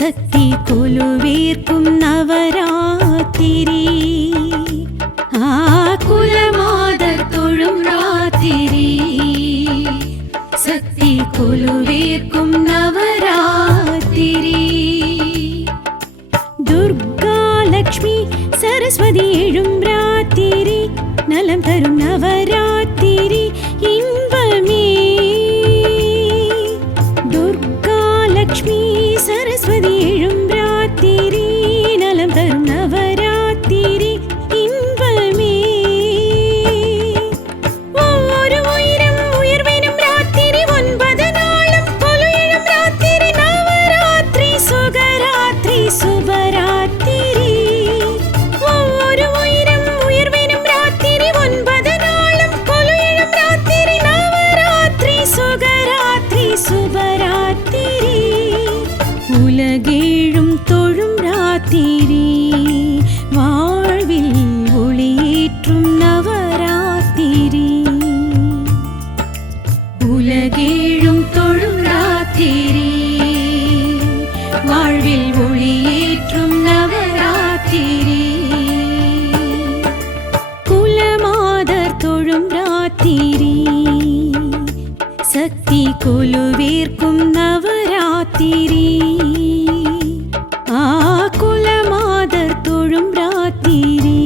சக்தி கொலுவேற்கும் நவராத்திரி குலமாதர் தொழும் ராத்திரி சக்தி கொலுவேற்கும் நவராத்திரி துர்கா லக்ஷ்மி சரஸ்வதி எழும் ராத்திரி நலம் தரும் நவராத்திரி இன்பமே துர்கா லக்ஷ்மி சரஸ்வதி எழும் ராத்திரி நலம் தரும் நவராத்திரி இன்பமே ஒவ்வொரு உயிரும் உயர்வினும் ராத்திரி 9 நாளும் கொலு எழும் ராத்திரி நவராத்திரி சுகராத்திரி சுபராத்திரி ஒவ்வொரு உயிரும் உயர்வினும் ராத்திரி 9 நாளும் கொலு எழும் ராத்திரி நவராத்திரி சுகராத்திரி சுபராத்திரி உலகேழும் தொழும் ராத்திரி வாழ்வில் ஒளியேற்றும் நவராத்திரி உலகேழும் தொழும் ராத்திரி வாழ்வில் ஒளியேற்றும் நவராத்திரி குலமாதர் தொழும் ராத்திரி சக்தி கொலுவேற்கும் நவராத்திரி குலமாதர் தொழும் ராத்திரி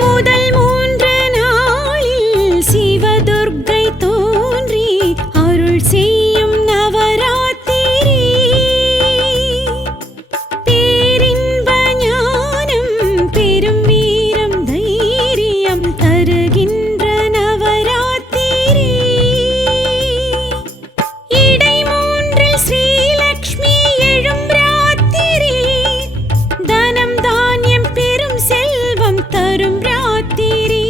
முதல் 3 நாளில் சிவதுர்க்கை தோன்றி அருள் செய்யும் நவராத்திரி பேரின்ப ஞானம் பெரும் வீரம் தைரியம் தருகின்ற நவராத்திரி இடை 3இல் ஸ்ரீலக்ஷ்மி எழும் ராத்திரி தனம் தானியம் பெரும் செல்வம் தரும் ராத்திரி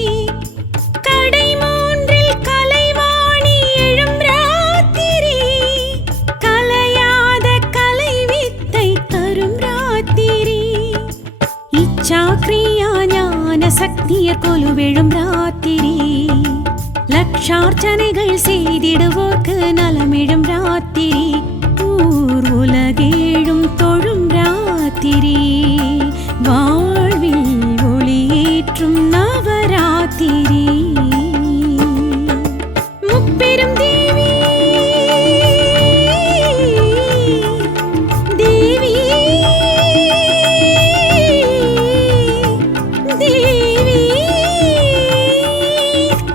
கடை 3இல் கலைவாணி எழும் ராத்திரி கலையாத கலை வித்தை தரும் ராத்திரி இச்சாக்கிரியா ஞான சக்தியர் கொலுவெழும் ராத்திரி லட்சார்ச்சனைகள் செய்திடுவோர்க்கு நலமிழும் ராத்திரி ஊர் உலகேழும் தொழும் ராத்திரி வாழ்வில் ஒளியேற்றும் நவராத்திரி முப்பெரும் தேவி தேவி தேவி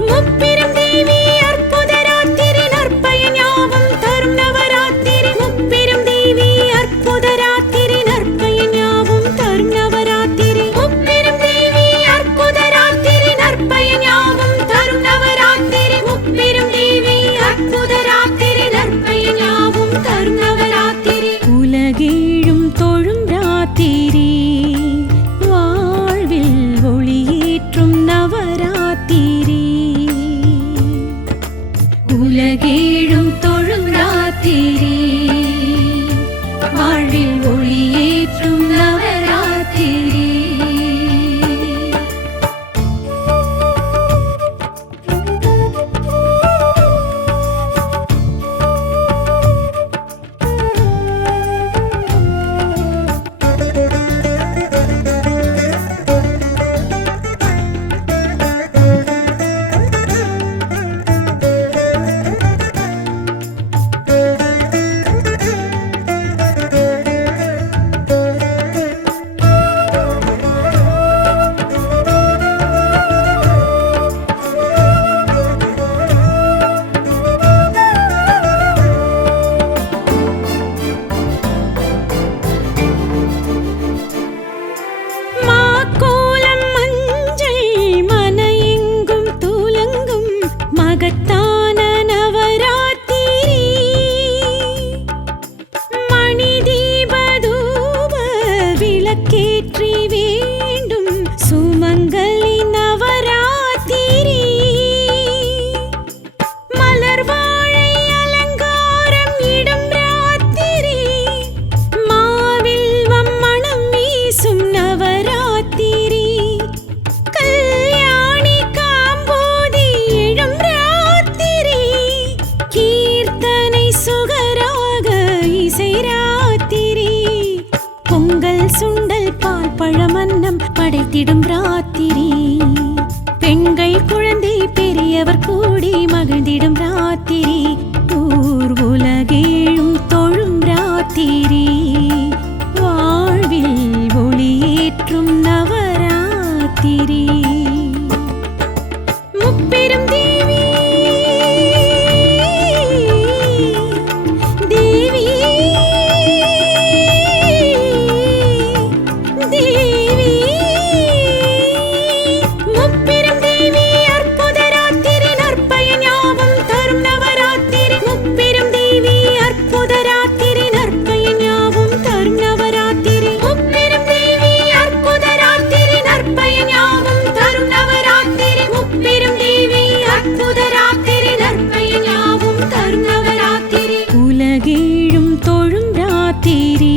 முப்பெரும் தேவி அற்புத ராத்திரி நற்பயன் யாவும் தரும் நவராத்திரி முப்பெரும் தேவி அற்புத ராத்திரி நற்பயன் யாவும் தரும் நவராத்திரி முப்பெரும் தேவி அற்புத ராத்திரி நற்பயன் யாவும் தரும் நவராத்திரி முப்பெரும் தேவி அற்புத ராத்திரி நற்பயன் யாவும் தரும் நவராத்திரி உலகேழும் தொழும் ராத்திரி வாழ்வில் ஒளியேற்றும் நவராத்திரி உலகேழும் தொழும் ராத்திரி வாழ்வில் ஒளியேற்றும் நவராத்திரி சுகராக இசை ராத்திரி பொங்கல் சுண்டல் பால் பழமன்னம் படைத்திடும் ராத்திரி பெண்கள் குழந்தை பெரியவர் கூடி மகிழ்ந்திடும் ராத்திரி ஊர் உலகேழும் தொழும் ராத்திரி வாழ்வில் ஒளியேற்றும் நவராத்திரி முப்பெரும் தேவி தேவி தேவி முப்பெரும் தேவி அற்புத ராத்திரி நற்பயன் யாவும் தரும் நவராத்திரி முப்பெரும் தேவி அற்புத ராத்திரி நற்பயன் யாவும் தரும் நவராத்திரி முப்பெரும் தேவி அற்புத ராத்திரி நற்பயன் யாவும் தரும் நவராத்திரி முப்பெரும் தேவி அற்புத ராத்திரி நற்பயன் யாவும் தரும் நவராத்திரி உலகேழும் தொழும் ராத்திரி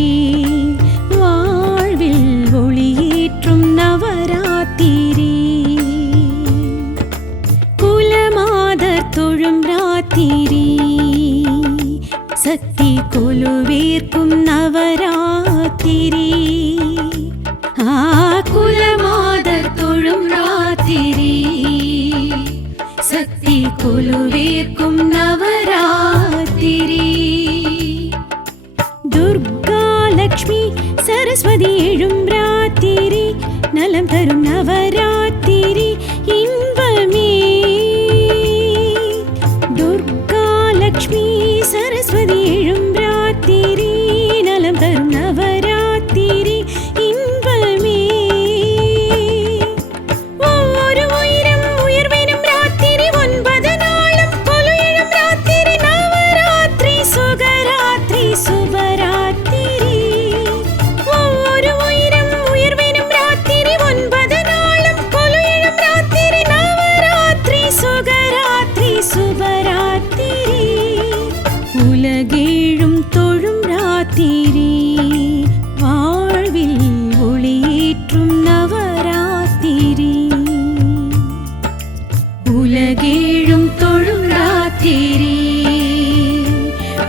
வாழ்வில் ஒளியேற்றும் நவராத்திரி குலமாதர் தொழும் ராத்திரி சக்தி கொலுவேற்கும் நவராத்திரி குலமாதர் தொழும் ராத்திரி சக்தி கொலுவேற்கும் நவராத்திரி துர்கா லக்ஷ்மி சரஸ்வதி எழும் ராத்திரி நலம் தரும் நவராத்திரி இன்பமே துர்கா லக்ஷ்மி சரஸ்வதி எழும் ராத்திரி நலம் தரும் நவராத்திரி இன்பமே ஒவ்வொரு உயிரும் உயர்வெனும் ராத்திரி 9 நாளும் கொலு எழும் ராத்திரி நவராத்திரி சுகராத்திரி சுபராத்திரி ஒவ்வொரு உயிரும் உயர்வெனும் ராத்திரி 9 நாளும் கொலு எழும் ராத்திரி நவராத்திரி சுகராத்திரி சுபராத்திரி உலகேழும் தொழும் ராத்திரி வாழ்வில் ஒளியேற்றும் நவராத்திரி உலகேழும் தொழும் ராத்திரி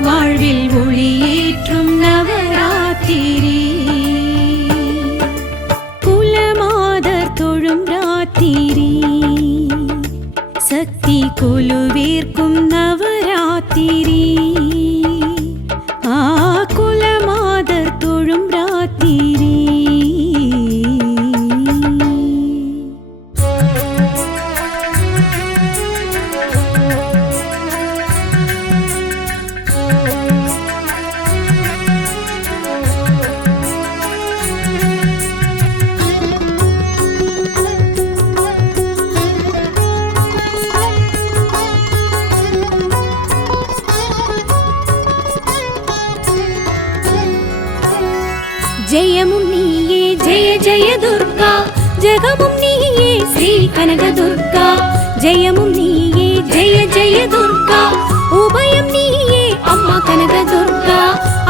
வாழ்வில் ஒளியேற்றும் நவராத்திரி குலமாதர் தொழும் ராத்திரி சக்தி கொலுவேற்கும் நவராத்திரி குலமாதர் தொழும் ராத்திரி ஜெயமும் நீயே ஜெய ஜெய துர்கா ஜெகமும் நீயே ஸ்ரீ கனக துர்கா ஜெயமும் நீயே ஜெய ஜெய துர்கா உபயம் நீயே அம்மா கனக துர்கா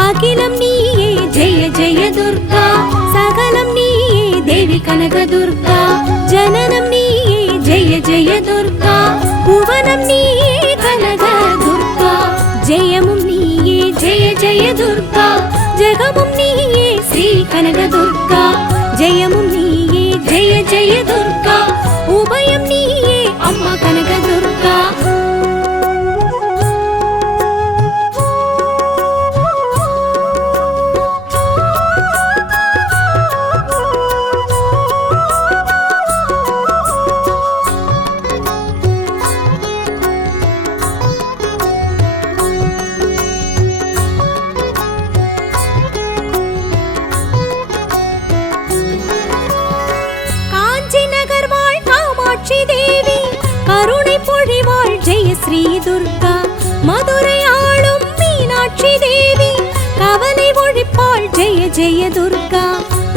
அகிலம் நீயே ஜெய ஜெய துர்கா சகலம் நீயே தேவி கனக துர்கா ஜனனம் நீயே ஜெய ஜெய துர்கா புவனம் நீயே கனக துர்கா ஜெயமும் நீயே ஜெய ஜெய துர்கா ஜெகமும் நீயே ஸ்ரீ கனக துர்கா ஜெயமும் நீயே ஜெய ஜெய துர்கா உபயம் நீயே அம்மா கனக துர்கா ஸ்ரீ துர்கா மதுரை ஆளும் மீனாட்சி தேவி கவலை ஒழிப்பாள் ஜெய ஜெய துர்கா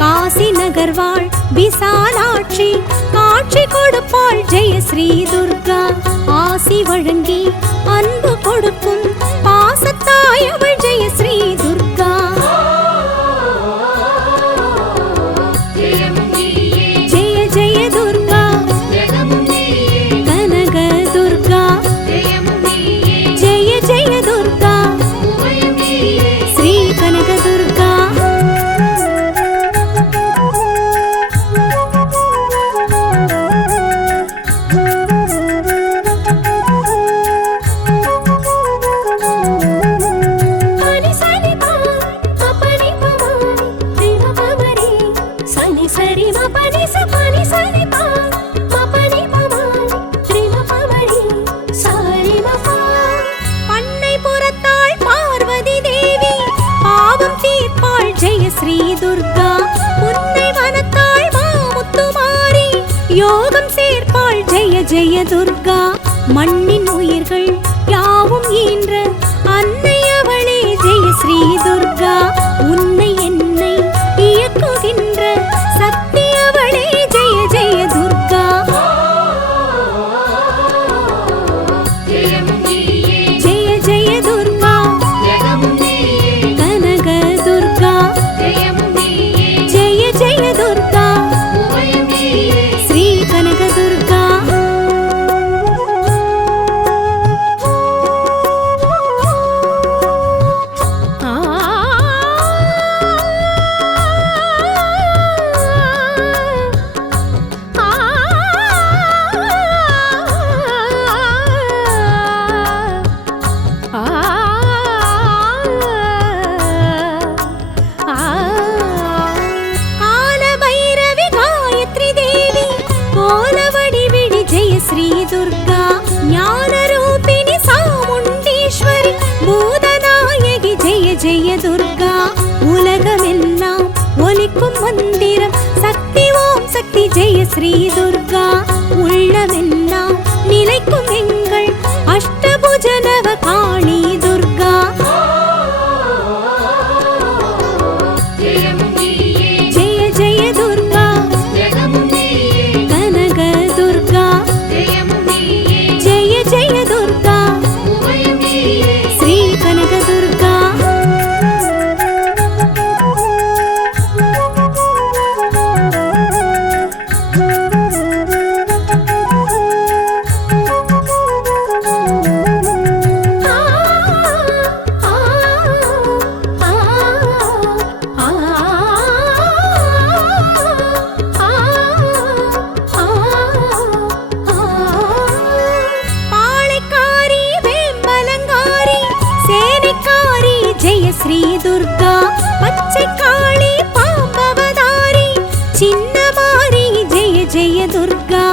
காசி நகர் வாழ் விசாலாட்சி காட்சி கொடுப்பாள் ஜெய ஸ்ரீ துர்கா ஆசி வழங்கி அன்பு கொடுக்கும் பாசத்தாய் அவள் ஜெய ஸ்ரீ துர்கா ஜெய ஜெய துர்கா கனக துர்கா ஜெய ஜெய துர்கா ஸ்ரீ துர்கா. உன்னை வனத்தாள் மாமுத்துமாரி யோகம் சேர்ப்பாள் ஜெய ஜெய துர்கா. மண்ணின் உயிர்கள் யாவும் ஈன்ற அன்னை அவளே ஜெய ஸ்ரீ துர்கா. உன்னை என்னை இயக்குகின்ற சக்தி அவளே ஜெய ஜெய துர்கா. ஜெய ஜெய துர்கா கனக துர்கா. ஜெய ஜெய துர்கா ஸ்ரீ கனக துர்கா. ஸ்ரீ துர்கா ஞானரூபிணி சாமுண்டீஸ்வரி பூதநாயகி ஜெய ஜெய துர்கா. உலகமெல்லாம் ஒலிக்கும் மந்திரம் சக்தி ஓம் சக்தி ஜெய ஸ்ரீ துர்கா. உள்ளமெல்லாம் நிலைக்கும் எங்கள் அஷ்டபுஜனவ காளி துர்கா. ஜெய ஜெய துர்கா கனக துர்கா. ஜெய ஜெய துர்கா ஸ்ரீ கனக துர்கா. ஸ்ரீ துர்கா பச்சை காளி பாம்பவதாரி சின்னமாரி ஜெய ஜெய துர்கா.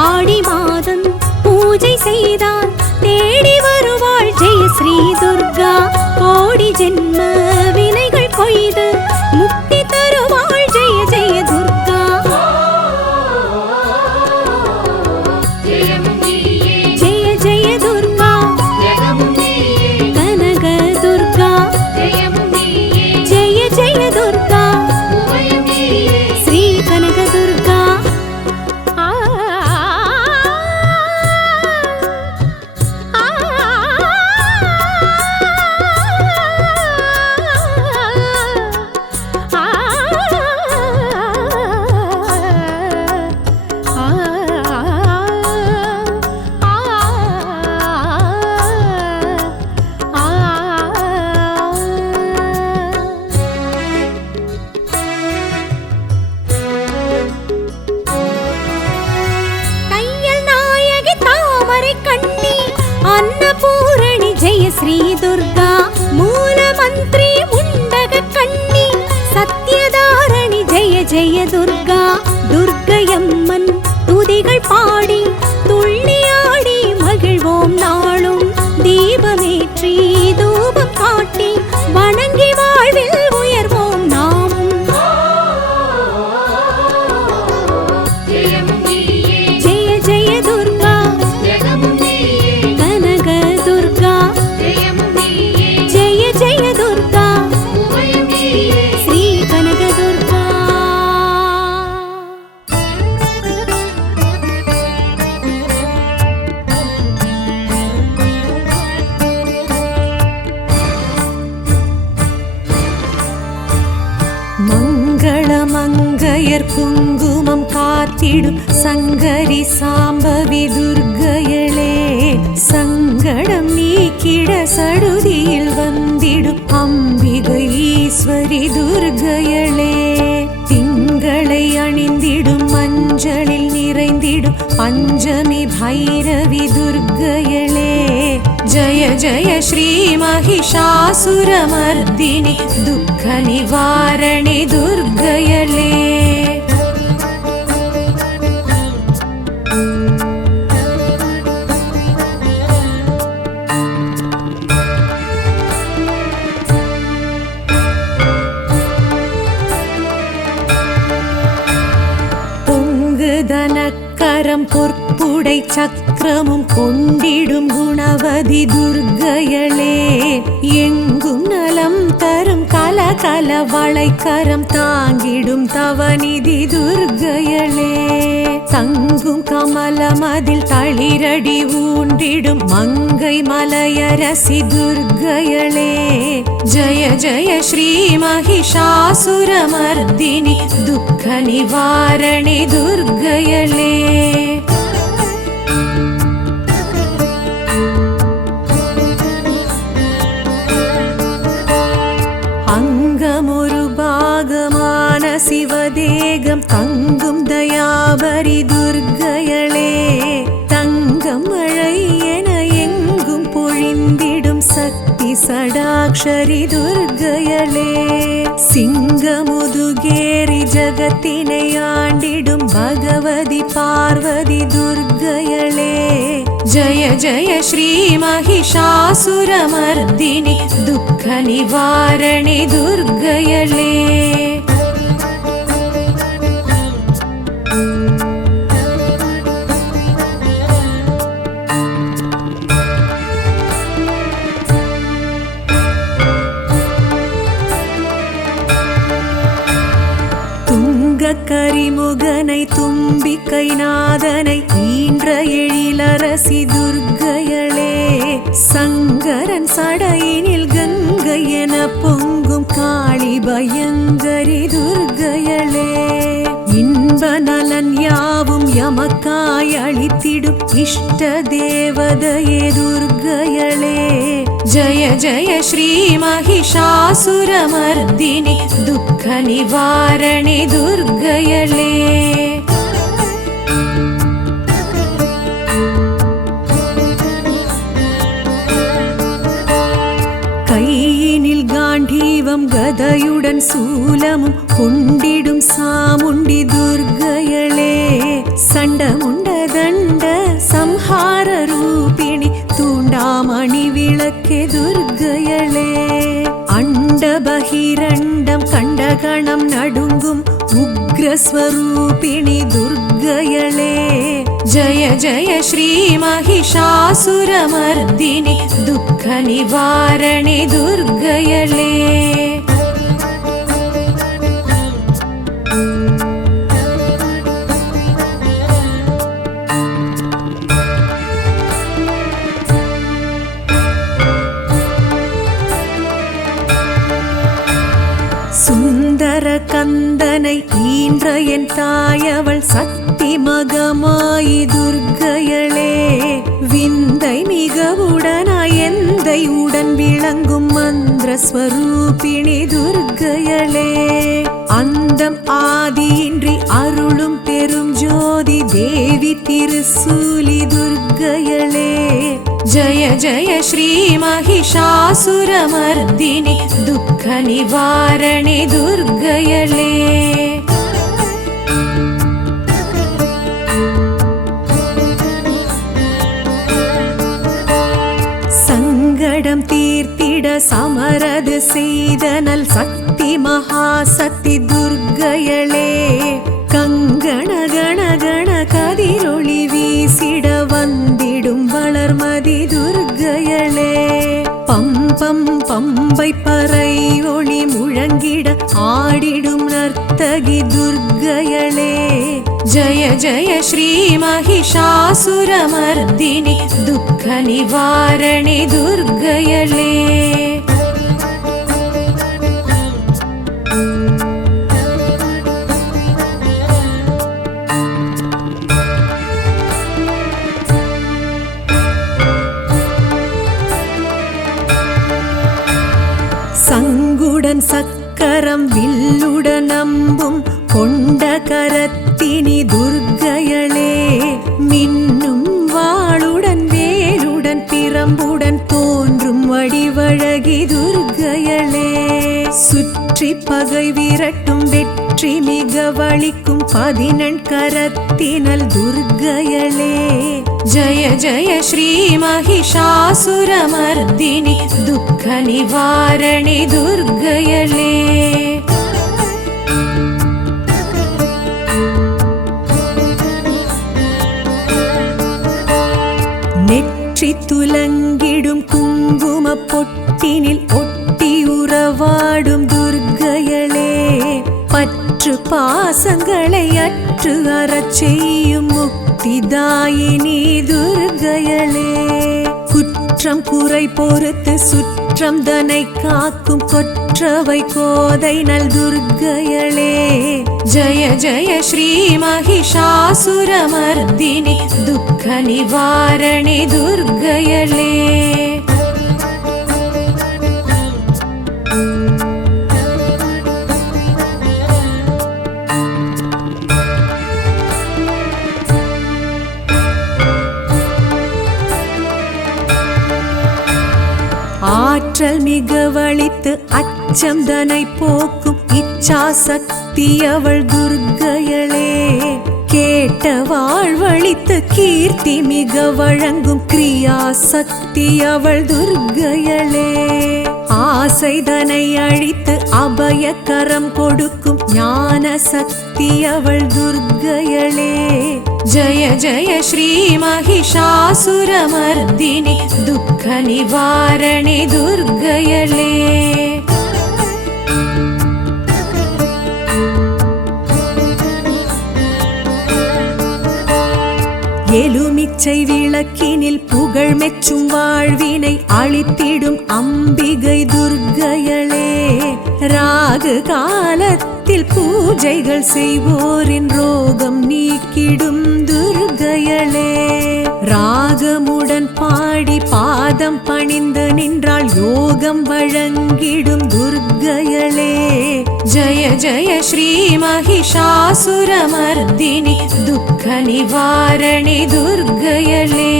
ஆடி மாதம் பூஜை செய்தால் தேடி வருவாள் ஜெய ஸ்ரீ துர்கா. கோடி ஜென்ம வினைகள் கொய்து முக்தி தருவாள் ஜெய ஜெய துர்கா. ஜெய ஜெய துர்கா கனக துர்கா. ஜெய ஜெய துர்கா ஸ்ரீ கனக துர்கா. அன்னபூரணி ஜெய ஸ்ரீ துர்கா. மூல மந்திரி முண்டக கண்ணி சத்யதாரணி ஜெய ஜெய துர்கா. துர்க்கையம்மன் துதிகள் பாடி துள்ளியாடி மகிழ்வோம் நாளும். தீபமேற்றி தூபம் காட்டி வணங்கி வாழ்வில் உயர்வோம் நாமும். ஜெய ஜெய துர்கா கனக துர்கா. ஜெய ஜெய துர்கா ஸ்ரீ கனக துர்கா. மங்களமங்கையர் குங்குமம் காத்திடும் சங்கரி சாம்பவி துர்க்கையளே. சங்கடம் நீக்கிட சடுதியில் வந்திடும் அம்பிகை ஈஸ்வரி துர்க்கையளே. திங்களை அணிந்திடும் மஞ்சளில் நிறைந்திடும் பஞ்சமி பைரவி துர்க்கையளே. ஜய ஜய ஸ்ரீ மகிஷாசுரமர்தினி துக்க நிவாரணி துர்க்கையளே. மண்டலம் பொற்புடை சக்கரமும் கொண்டிடும் குணவதி துர்க்கையளே எங்கும் நலம் தரும் கலகல வளைக்கரம் தாங்கிடும் தவநிதி துர்க்கையளே தங்கும் கமலமதில் தளிரடி ஊன்றிடும் மங்கை மலையரசி துர்க்கையளே ஜய ஜய ஸ்ரீ மகிஷாசுரமர்தினி துக்க நிவாரணி துர்க்கையளே அங்கமொரு பாகமான சிவதேகம் தங்கும் தயாபரி துர்க்கையளே தங்கம் மழை என எங்கும் பொழிந்திடும் சக்தி சடாக்ஷரி துர்க்கையளே சிங்கமுதுகேரி ஜகத்தினை ஆண்டிடும் பகவதி பார்வதி துர்க்கையளே ஜய ஜய ஸ்ரீ மகிஷாசுரமர்தினி துக்க நிவாரணி துர்க்கையளே கரிமுகனை தும்பிக்கை நாதனை ஈன்ற எழிலரசி துர்க்கையளே சங்கரன் சடையினில் கங்கை என பொங்கும் காளி பயங்கரி துர்க்கையளே இன்ப நலன் யாவும் எமக்காய் அளித்திடும் இஷ்ட தேவதையே துர்க்கையளே ஜய ஜய ஸ்ரீ மகிஷாசுரமர்தினி துக்க நிவாரணி துர்க்கையளே கையினில் காண்டீவம் கதையுடன் சூலமும் கொண்டிடும் சாமுண்டி துர்க்கையளே சண்டமுண்ட தண்ட சம்ஹார ரூபிணி தூண்டாமணி விளக்கே துர்க்கையளே அண்ட பகிரண்டம் கண்டகணம் நடுங்கும் உக்ரஸ்வரூபிணி துர்க்கையளே ஜய ஜய ஸ்ரீ மகிஷாசுரமர்தினி துக்க நிவாரணி துர்க்கையளே சுந்தர கந்தனை ஈன்ற என் தாயவள் சக்தி மகமாயி துர்க்கையளே விந்தை மிகவுடனாய் எந்தை உடன் விளங்கும் மந்திர ஸ்வரூபிணி துர்க்கையளே அந்தம் ஆதியின்றி அருளும் பெரும் ஜோதி தேவி திருசூலி துர்க்கையளே ஜய ஜய ஸ்ரீ மகிஷாசுரமர்தினி துக்க நிவாரணி துர்க்கையளே சங்கடம் தீர்த்திட சமரது செய்தனல் சக்தி மகாசக்தி துர்க்கையளே கங்கண கண கண கதிரொளி வீசிட வந்திடும் வளர்மதி துர்க்கையளே பம்பம் பம்பை பறை ஒளி முழங்கிட ஆடிடும் நர்த்தகி துர்க்கையளே ஜய ஜய ஸ்ரீ மகிஷாசுரமர்தினி துக்க நிவாரணி துர்க்கையளே சங்குடன் சக்கரம் வில்லுடன் அம்பும் கொண்ட கரத்தினி துர்க்கையளே மின்னும் வாளுடன் வேலுடன் பிரம்புடன் தோன்றும் வடிவழகி துர்க்கையளே சுற்றி பகை விரட்டும் வெற்றி மிக வலிக்கும் 14 கரத்தினல் துர்க்கையளே ஜய ஜய ஸ்ரீ மகிஷாசுரமர்தினி துக்க நிவாரணி துர்க்கையளே செய்யும் முக்திதாயினி துர்க்கையளே. குற்றம் குறை பொறுத்து சுற்றம் தனை காக்கும் கொற்றவை கோதை நல் துர்க்கையளே. ஜய ஜய ஸ்ரீ மகிஷாசுரமர்தினி துக்க நிவாரணி துர்க்கையளே. ஆற்றல் மிக வலித்து அச்சம் தனை போக்கும் இச்சா சக்தி அவள் துர்க்கையளே. கேட்ட வாழ்வழித்து கீர்த்தி மிக வழங்கும் கிரியா சக்தி அவள் துர்க்கையளே. ஆசை தனை அழித்து அபயக்கரம் கொடுக்கும் ஞான சக்தி அவள் துர்க்கையளே. ஜய ஜய ஸ்ரீ மகிஷாசுரமர்தினி துக்க நிவாரணி துர்க்கையளே. எலுமிச்சை விளக்கினில் புகழ் மெச்சும் வாழ்வினை அளித்திடும் அம்பிகை துர்க்கையளே. ராகு காலத்தில் பூஜைகள் செய்வோரின் ரோகம் நீக்கிடும் துர்க்கையளே. ராகமுடன் பாடி பாதம் பணிந்து நின்றால் யோகம் வழங்கிடும் துர்க்கையளே. ஜய ஜய ஸ்ரீ மகிஷாசுரமர்தினி துக்க நிவாரணி துர்க்கையளே.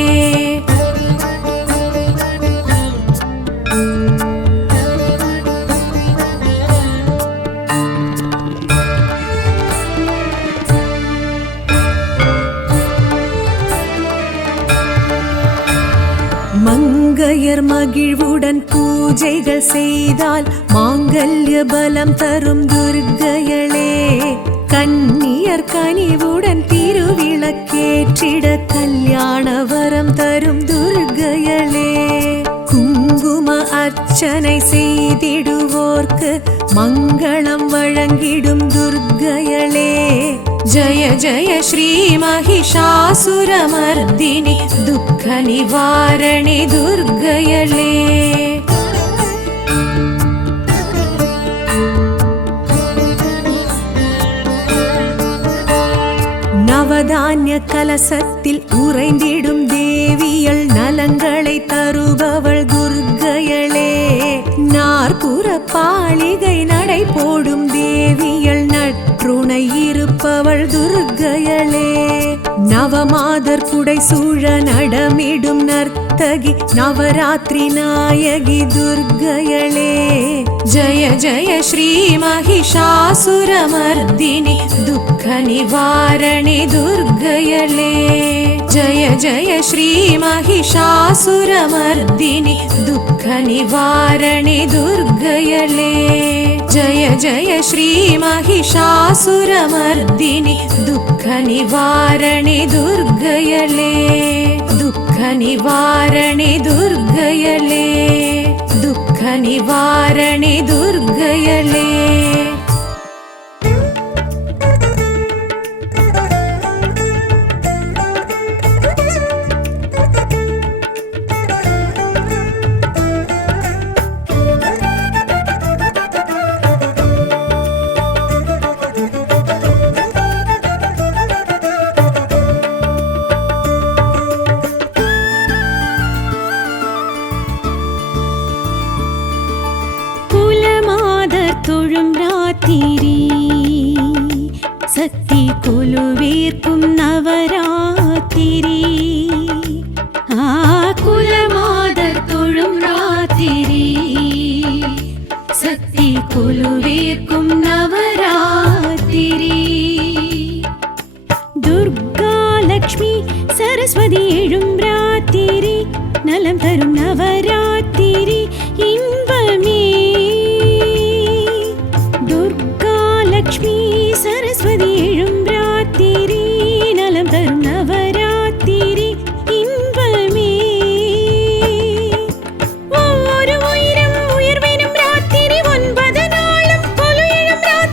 மங்கையர் மகிழ்வுடன் பூஜைகள் செய்தால் மாங்கல்ய பலம் தரும் துர்க்கையளே. கன்னியர் கனிவுடன் திருவிளக்கேற்றிட கல்யாண வரம் தரும் துர்க்கையளே. குங்கும அர்ச்சனை செய்திடுவோர்க்கு மங்களம் வழங்கிடும் துர்க்கையளே. ஜய ஜய ஸ்ரீ மகிஷாசுரமர்தினி துக்க நிவாரணி துர்க்கையளே. நவதானிய கலசத்தில் உறைந்திடும் தேவியள் நலங்களை தருபவள் துர்க்கையளே. நாற்புற பாளிகை நடை போடும் தேவியள் நற்றுணை இருப்பவள் துர்க்கையளே. நவமாதர் குடை சூழ நடமிடும் நர்த்தகி நவராத்திரி நாயகி துர்க்கையளே. ஜய ஜய ஸ்ரீ மகிஷாசுரமர்தினி துக்க நிவாரணி துர்க்கையளே. ஜய ஜய ஸ்ரீ மகிஷாசுரமர்தினி துக்க நிவாரணி துர்க்கையளே. ஜய ஜய ஸ்ரீ மகிஷாசுரமர்தினி துக்க நிவாரணி துர்க்கையளே. துக்க நிவாரணி துர்க்கையளே. துக்க நிவாரணி துர்க்கையளே. தொழும் ராத்திரி சக்தி கொலுவேற்கும் நவராத்திரி. குலமாதர் தொழும் ராத்திரி சக்தி கொலுவேற்கும் நவராத்திரி. துர்கா லக்ஷ்மி சரஸ்வதி எழும் ராத்திரி நலம் தரும் நவராத்திரி இன்பமே. லக்ஷ்மி சரஸ்வதி எழும் ராத்திரி நலம் தரும் நவராத்திரி இன்பமே. ஒவ்வொரு உயிரும் உயிர்வெனும் ராத்திரி 9 நாளும் கொலு எழும் ராத்திரி.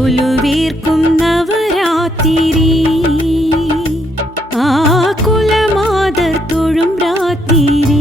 കൊലുവേർക്കും നവരാത്തിരി ആ കുലമാതർ തൊഴും രാത്തിരി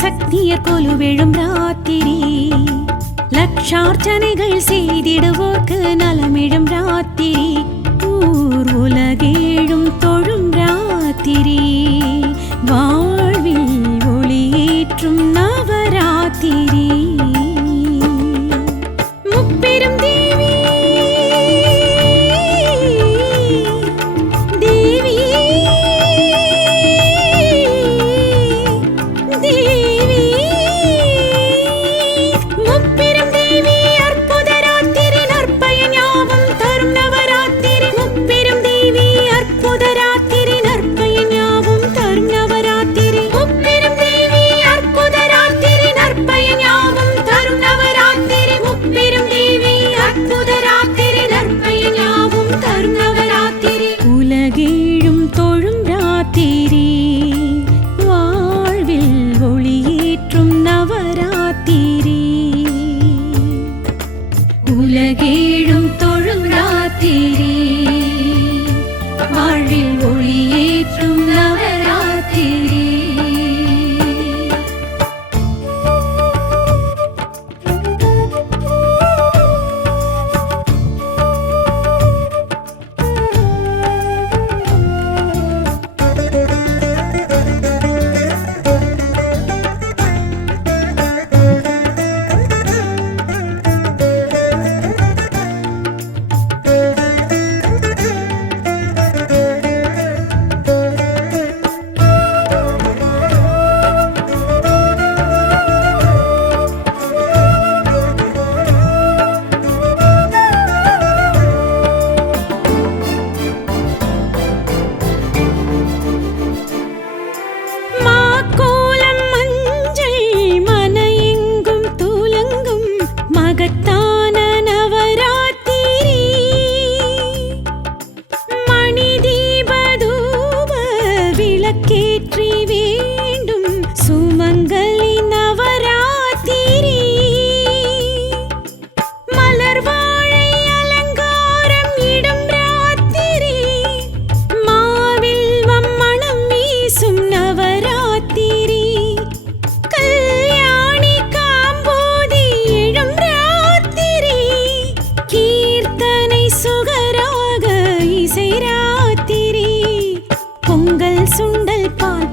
சக்திய கொலுவெழும் ராத்திரி லட்சார்ச்சனைகள் செய்திடுவோர்க்கு நலமிழும் ராத்திரி ஊர் உலகேழும் தொழும் ராத்திரி வாழ்வில் ஒளியேற்றும் நவராத்திரி முப்பெரும் தேவி உலகேழும் தொழும் ராத்திரி வாழ்வில் ஒளியேற்றும் நவராத்திரி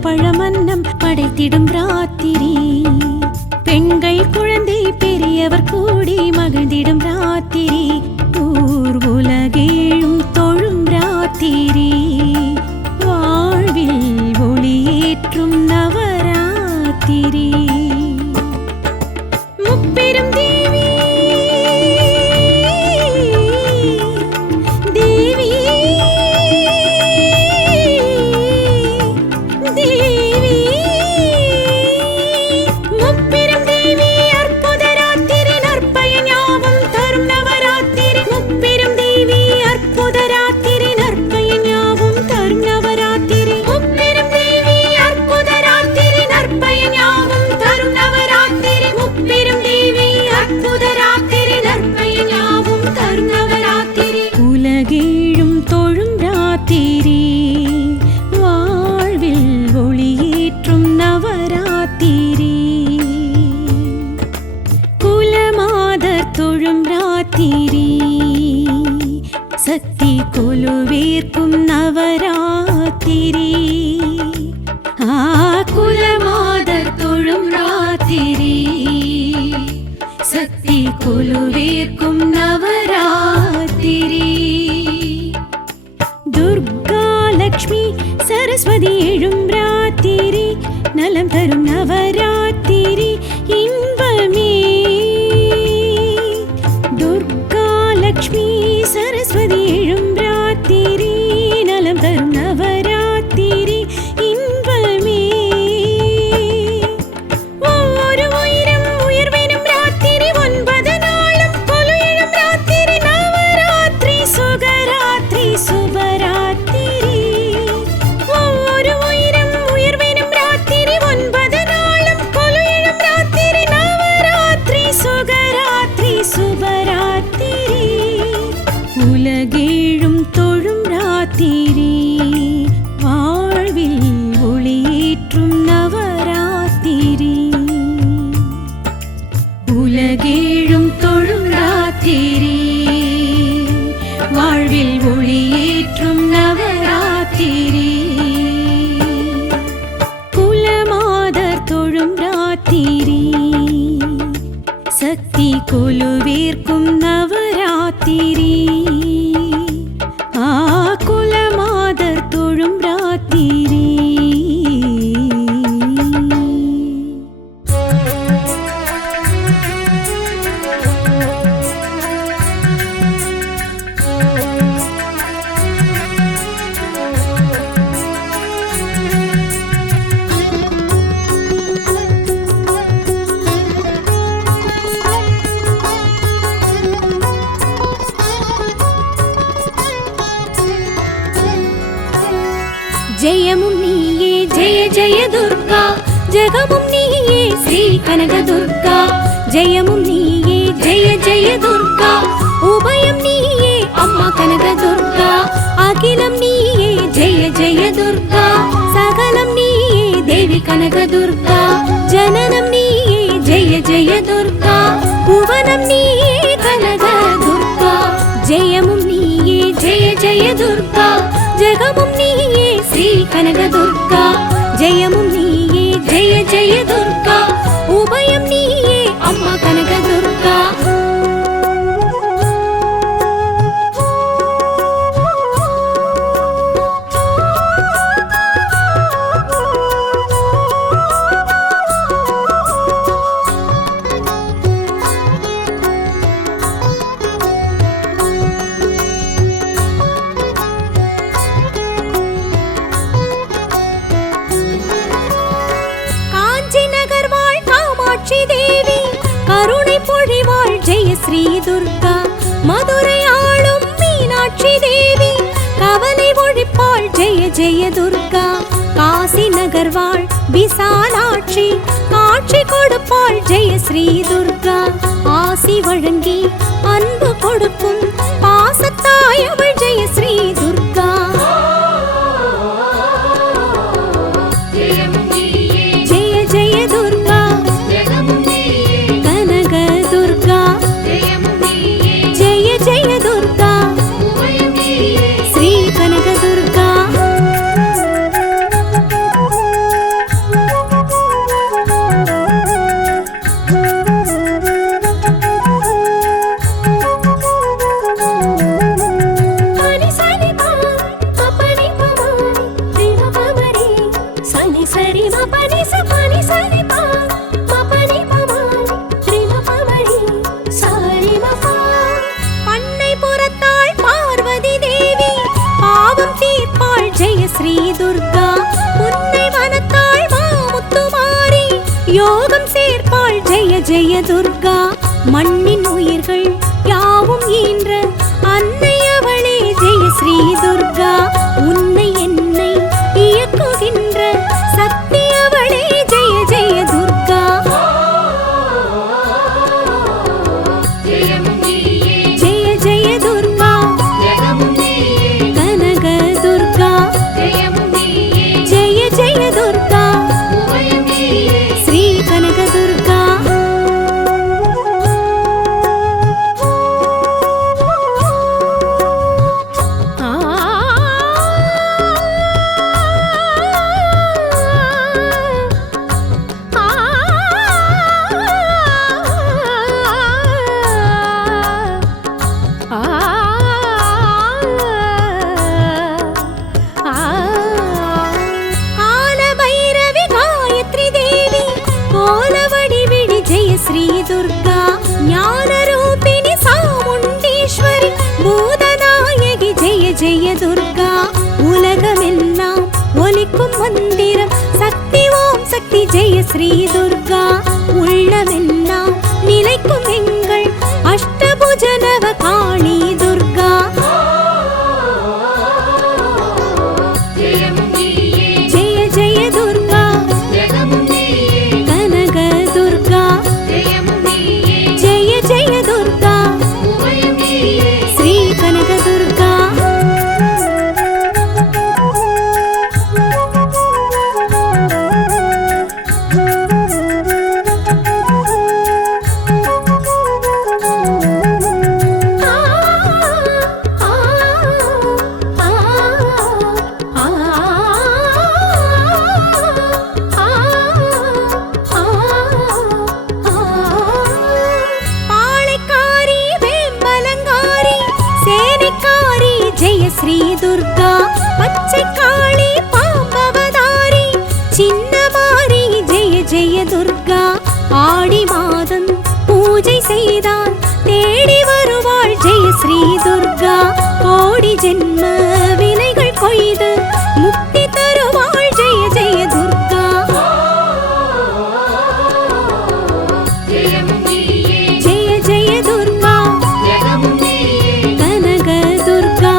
பழமன்னம் படைத்திடும் ராத்திரி பெண்கள் குழந்தை பெரியவர் கூடி மகிழ்ந்திடும் ராத்திரி ஊர் உலகேழும் தொழும் ராத்திரி வாழ்வில் ஒளியேற்றும் நவராத்திரி முப்பெரும் தேவி முப்பெரும் தேவி அற்புத ராத்திரி நற்பயன் யாவும் தரும் ராத்திரி சக்தி கொலுவேற்கும் நவராத்திரி குலமாதர் தொழும் ராத்திரி சக்தி கொலுவேற்கும் நவராத்திரி துர்கா லக்ஷ்மி சரஸ்வதி எழும் ராத்திரி நலம் தரும் நவராத்திரி இன்பமே துர்கா லக்ஷ்மி சரஸ்வதி எழும் ராத்திரி நலம் தரும் நவராத்திரி இன்பமே ஒவ்வொரு உயிரும் உயர்வினும் ராத்திரி 9 நாளும் கொலு எழும் ராத்திரி நவராத்திரி சுகராத்திரி சுபராத்திரி ஒவ்வொரு உயிரும் உயர்வினும் ராத்திரி 9 நாளும் கொலு எழும் ராத்திரி நவராத்திரி சுகராத்திரி சுபராத்திரி உலகேழும் தொழும் ராத்திரி வாழ்வில் ஒளியேற்றும் நவராத்திரி உலகேழும் தொழும் ராத்திரி வாழ்வில் ஒளியேற்றும் நவராத்திரி குலமாதர் தொழும் ராத்திரி சக்தி கொலுவேற்கும் நவராத்திரி குலமாதர் தொழும் ராத்திரி ஜெயமும் நீயே ஜெய ஜெய துர்கா ஜெகமும் நீயே ஸ்ரீ கனக துர்கா ஜெயமும் நீயே ஜெய ஜெய துர்கா உபயம் நீயே அம்மா கனக துர்கா அகிலம் நீயே ஜெய ஜெய துர்கா சகலம் நீயே தேவி கனக துர்கா ஜனனம் நீயே ஜெய ஜெய துர்கா புவனம் நீயே கனக துர்கா ஜெயமும் நீயே ஜெய ஜெய துர்கா ஜெகமும் நீயே ஸ்ரீ கனக துர்கா ஜெயமும் நீயே ஜெய ஜெய துர்கா உபயம் நீயே அம்மா கனக துர்கா ஸ்ரீ துர்கா மதுரை ஆளும் மீனாட்சி தேவி கவலை ஒழிப்பாள் ஜெய ஜெய துர்கா காசி நகர்வாள் விசாலாட்சி காட்சி கொடுப்பாள் ஜெய ஸ்ரீ துர்கா ஆசி வழங்கி அன்பு கொடுக்கும் பாசத்தாய் அவள் ஜெய ஸ்ரீ துர்கா ஜெய ஜெய துர்கா கனக துர்கா ஜெய ஜெய துர்கா ஸ்ரீ கனக துர்கா ஸ்ரீ துர்கா உன்னை வனத்தாள் மாமுத்துமாரி யோகம் சேர்ப்பாள் ஜெய ஜெய துர்கா மண்ணின் உயிர்கள் யாவும் ஈன்ற அன்னை அவளே ஜெய ஸ்ரீ துர்கா உன்னை என்னை இயக்குகின்ற சக்தி அவளே ஜெய ஜெய துர்கா ஜெய ஜெய துர்கா கனக துர்கா ஜெய ஜெய துர்கா ஸ்ரீ கனக துர்கா ஸ்ரீ துர்கா ஞானரூபிணி சாமுண்டீஸ்வரி பூதநாயகி ஜெய ஜெய துர்கா உலகமெல்லாம் ஒலிக்கும் மந்திரம் சக்தி ஓம் சக்தி ஜெய ஸ்ரீ துர்கா உள்ளமெல்லாம் நிலைக்கும் எங்கள் அஷ்டபுஜனவ காளி துர்கா ஜெய ஜெய துர்கா கனக துர்கா ஜெய ஜெய துர்கா ஸ்ரீ கனக துர்கா ஸ்ரீ துர்கா பச்சை காளி பாம்பவதாரி சின்னமாரி ஜெய ஜெய துர்கா ஆடி மாதம் பூஜை செய்தால் தேடி வருவாள் ஜெய ஸ்ரீ துர்கா கோடி ஜென்ம வினைகள் கொய்து முக்தி தருவாள் ஜெய ஜெய துர்கா ஜெய ஜெய துர்கா கனக துர்கா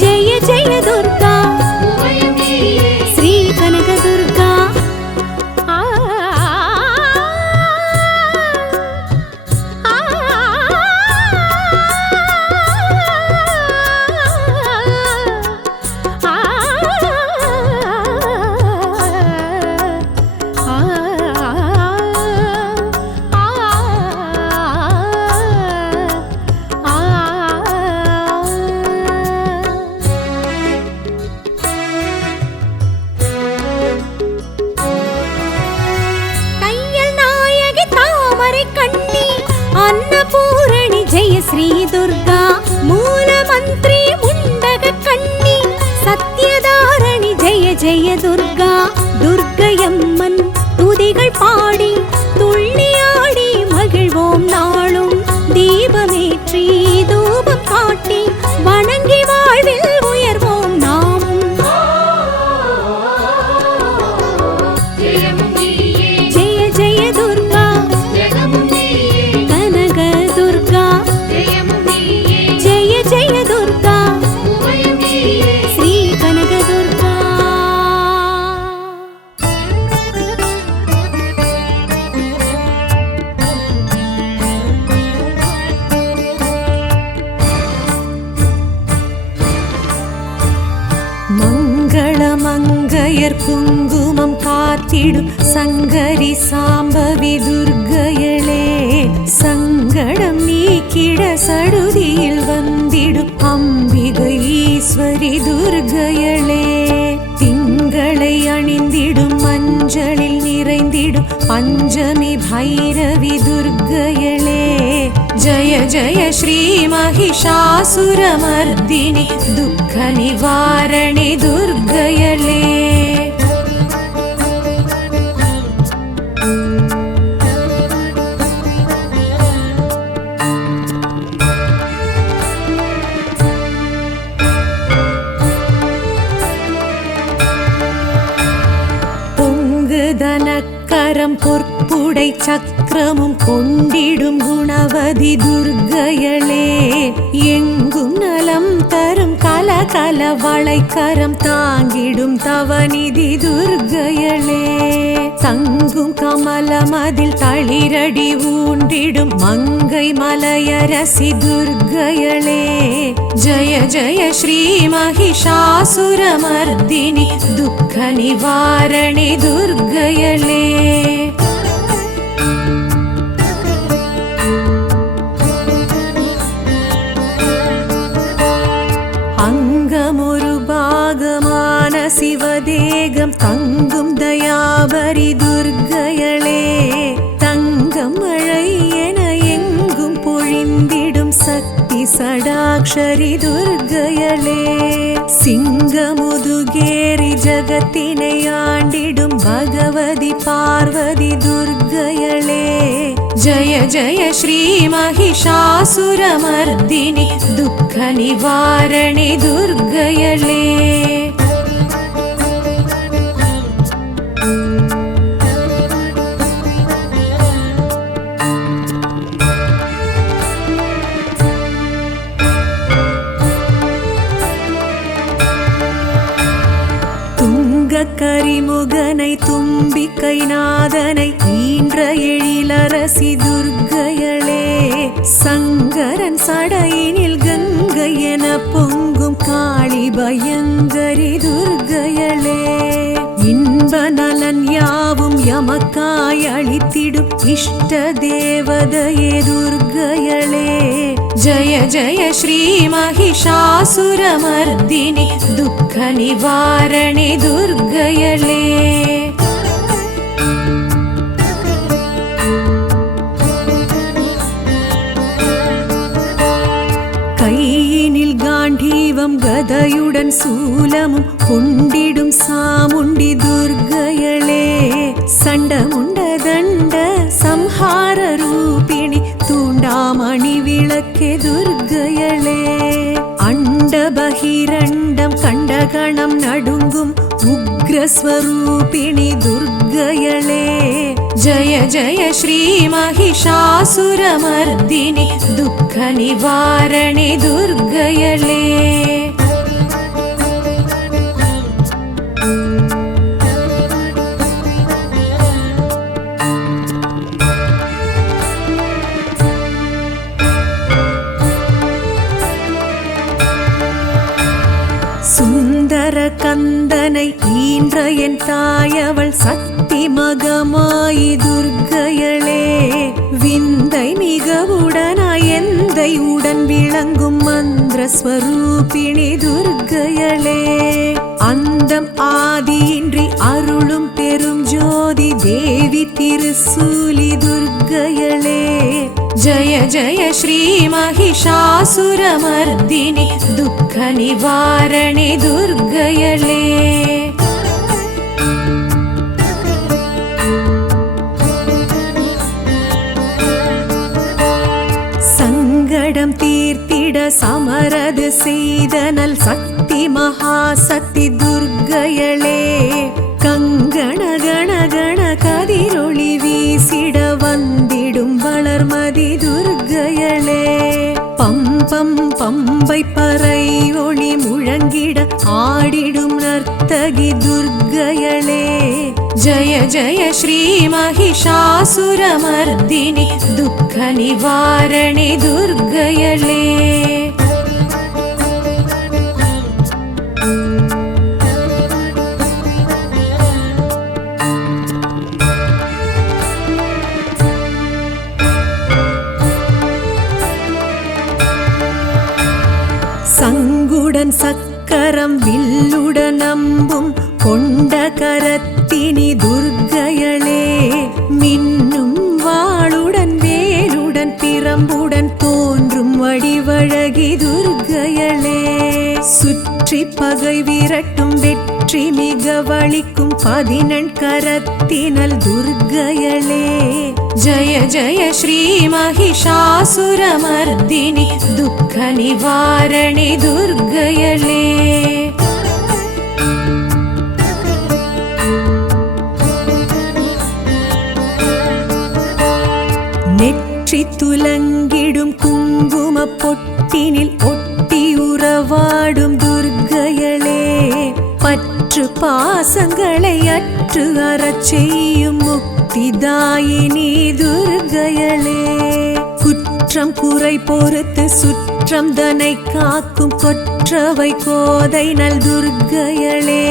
ஜெய ஜெய துர்கா ஸ்ரீ கனக துர்கா अन्नपूर्णी जय श्री दुर्गा मूलमंत्री मुंडक कन्नी सत्यधारणी जय जय दुर्गा दुर्गयम्मन तुदिगळ पाडी तुள்ளியாடி மகிழ்வோம் நாளும் தீபமேற்றி தூபம் காட்டி வணங்கி வாழ்வில் உயர்வோம் நாமும் ஜெய ஜெய துர்கா ஜெய ஜெய துர்கா ஸ்ரீ கனக துர்கா மங்களமங்கையர் குங்குமம் காத்திடும் சங்கரி சாம்பவி துர்க்கையளே சங்கடம் நீக்கிட சடுதியில் வந்திடும் அம்பிகை ஈஸ்வரி துர்க்கையளே திங்களை அணிந்திடும் மஞ்சளில் நிறைந்திடும் பஞ்சமி பைரவி துர்க்கையளே ஜய ஜய ஸ்ரீ மகிஷாசுரமர்தினி துக்க நிவாரணி துர்க்கையளே தனக்கரம் பொற்புடை சக்கரமும் கொண்டிடும் குணவதி துர்க்கையளே எங்கும் நலம் தரும் கலகல வளைக்கரம் தாங்கிடும் தவநிதி துர்க்கையளே தங்கும் கமலமதில் தளிரடி ஊண்டிடும் மங்கை மலையரசி துர்க்கையளே ஜய ஜய ஸ்ரீ மகிஷாசுரமர்தினி துக்க நிவாரணி துர்க்கையளே அங்கமொரு பாகமான சிவதேகம் தங்கும் தயாபரி துர்க்கையளே தங்கம் மழை என எங்கும் பொழிந்திடும் சக்தி சடாக்ஷரி துர்க்கையளே சிங்கமுதுகேரி ஜகத்தினை ஆண்டிடும் भगवति पार्वती दुर्गयळे जय जय श्री महिषासुरमर्दिनि दुःख निवारणे दुर्गयळे கரிமுகனை தும்பிக்கை நாதனை ஈன்ற எழிலரசி துர்கயளே சங்கரன் சடையினில் கங்கை என பொங்கும் காளி பயங்கரி துர்கயளே இன்ப நலன் யாவும் எமக்காய் அளித்திடும் இஷ்ட தேவதையே துர்கயளே जय जय श्री महिषासुरमर्दिनि दुःख निवारणे दुर्गयळे கையினில் காண்டீவம் கதையுடன் சூலமும் கொண்டிடும் சாமுண்டி துர்கயளே சண்டமுண்ட தண்ட சம்ஹார ரூபிணி தூண்டாமணி விளக்கே துர்கயளே அண்ட பகிரண்டம் கண்டகணம் நடுங்கும் உக்ரஸ்வரூபிணி துர்கயளே जय जय श्री महिषासुरमर्दिनि दुःख निवारणे दुर्गयळे சுந்தர கந்தனை ஈன்ற என் தாயவள் சக்தி மகமாயி துர்கயளே விந்தை மிகவுடனாய் எந்தை உடன் விளங்கும் மந்திர ஸ்வரூபிணி துர்கயளே அந்தம் ஆதியின்றி அருளும் பெரும் ஜோதி தேவி திருசூலி துர்கயளே जय जय श्री महिषासुरमर्दिनि दुःख निवारणे दुर्गयळे சங்கடம் தீர்த்திட சமரது செய்தனல் சக்தி மகாசக்தி துர்கயளே கங்கண கண கண கதிரொளி வீசிட வந்திடும் வளர்மதி துர்கயளே பம்பம் பம்பை பறை ஒளி முழங்கிட ஆடிடும் நர்த்தகி துர்கயளே जय जय श्री महिषासुरमर्दिनि दुःख निवारणे दुर्गयळे சங்குடன் சக்கரம் வில்லுடன் அம்பும் கொண்ட கரத்தினி துர்கயளே மின்னும் வாளுடன் வேலுடன் பிரம்புடன் தோன்றும் வடிவழகி துர்கயளே சுற்றி பகை விரட்டும் வெற்றி மிக வலிக்கும் 14 கரத்தினல் துர்கயளே जय जय श्री महिषासुरमर्दिनि दुःख निवारणे दुर्गयळे நெற்றி துலங்கிடும் குங்கும பொட்டினில் ஒட்டி உறவாடும் துர்கயளே பற்று பாசங்களை அற்று அறச் செய்யும் முக்திதாயினி துர்கயளே குற்றம் குறை பொறுத்து சுற்றம் தனை காக்கும் கொற்றவை கோதை நல் துர்கயளே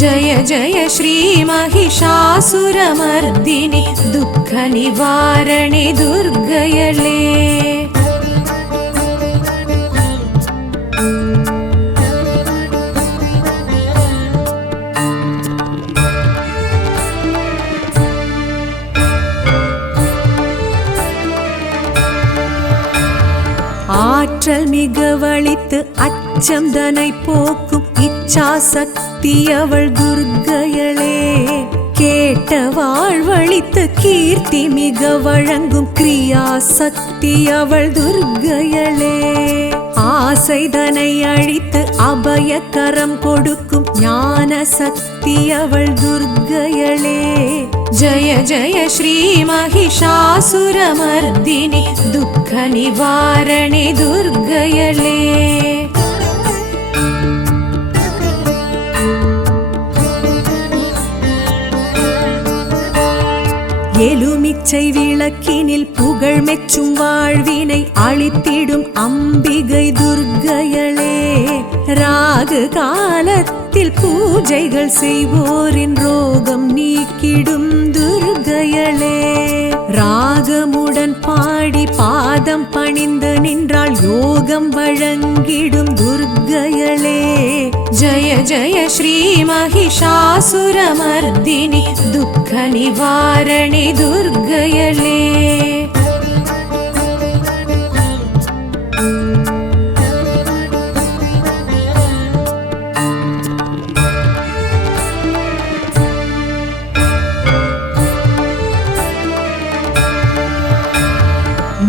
जय जय श्री महिषासुरमर्दिनि दुःख निवारणे दुर्गयळे ஆற்றல் மிக வலித்து அச்சம் தனை போக்கும் இச்சா சக்தி அவள் துர்கயளே கேட்ட வாழ்வழித்து கீர்த்தி மிக வழங்கும் கிரியா சக்தி அவள் துர்க்கையளே. ஆசைதனை அழித்து அபயக்கரம் கொடுக்கும் ஞான சக்தி அவள் துர்க்கையளே. ஜய ஜய ஸ்ரீ மகிஷாசுரமர்தினி துக்க நிவாரணி துர்க்கையளே. எலுமிச்சை விளக்கினில் புகழ் மெச்சும் வாழ்வினை அளித்திடும் அம்பிகை துர்க்கையளே. ராகு காலத்தில் பூஜைகள் செய்வோரின் ரோகம் நீக்கிடும் துர்க்கையளே. ராகமுடன் பாடி பாதம் பணிந்து நின்றால் யோகம் வழங்கிடும் துர்க்கையளே. ஜய ஜய ஸ்ரீ மகிஷாசுரமர்தினி துக்க நிவாரணி துர்க்கையளே.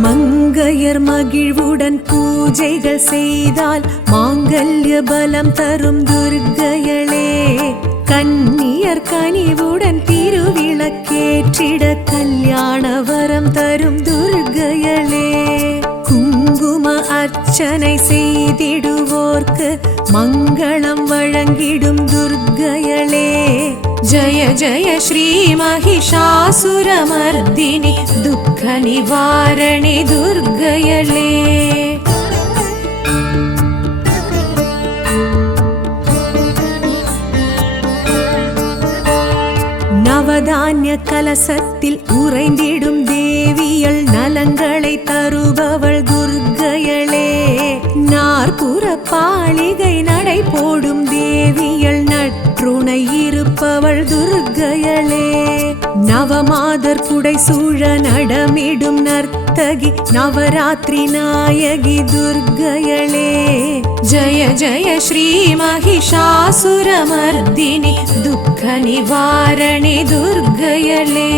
மங்கையர் மகிழ்வுடன் பூஜைகள் செய்தால் மாங்கல்ய பலம் தரும் துர்க்கையளே. கன்னியர் கனிவுடன் திருவிளக்கேற்றிட கல்யாண வரம் தரும் துர்க்கையளே. குங்கும அர்ச்சனை செய்திடுவோர்க்கு மங்களம் வழங்கிடும் துர்க்கையளே. ஜய ஜய ஸ்ரீ மகிஷாசுரமர்தினி துக்க நிவாரணி துர்க்கையளே. நவதானிய கலசத்தில் உறைந்திடும் தேவியள் நலங்களை தருபவள் துர்க்கையளே. நாற்புற பாளிகை நடை போடும் தேவியள் நற்றுணை இருப்பவள் துர்க்கையளே. நவமாதர் புடை சூழ நடமிடும் நர்த்தகி நவராத்திரி நாயகி துர்க்கையளே. ஜய ஜய ஸ்ரீ மகிஷாசுரமர்தினி துக்க நிவாரணி துர்க்கையளே.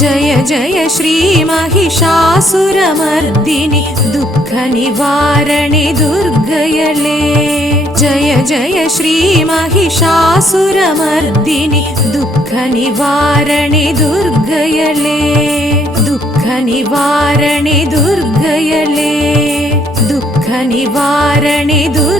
ஜய ஜய ஸ்ரீ மகிஷாசுரமர்தினி துக்க நிவாரணி துர்க்கையளே. ஜய ஜய ஸ்ரீ மகிஷாசுரமர்தினி துக்க நிவாரணி துர்க்கையளே. துக்க நிவாரணி துர்க்கையளே. துக்க நிவாரணி துர்க்கையளே.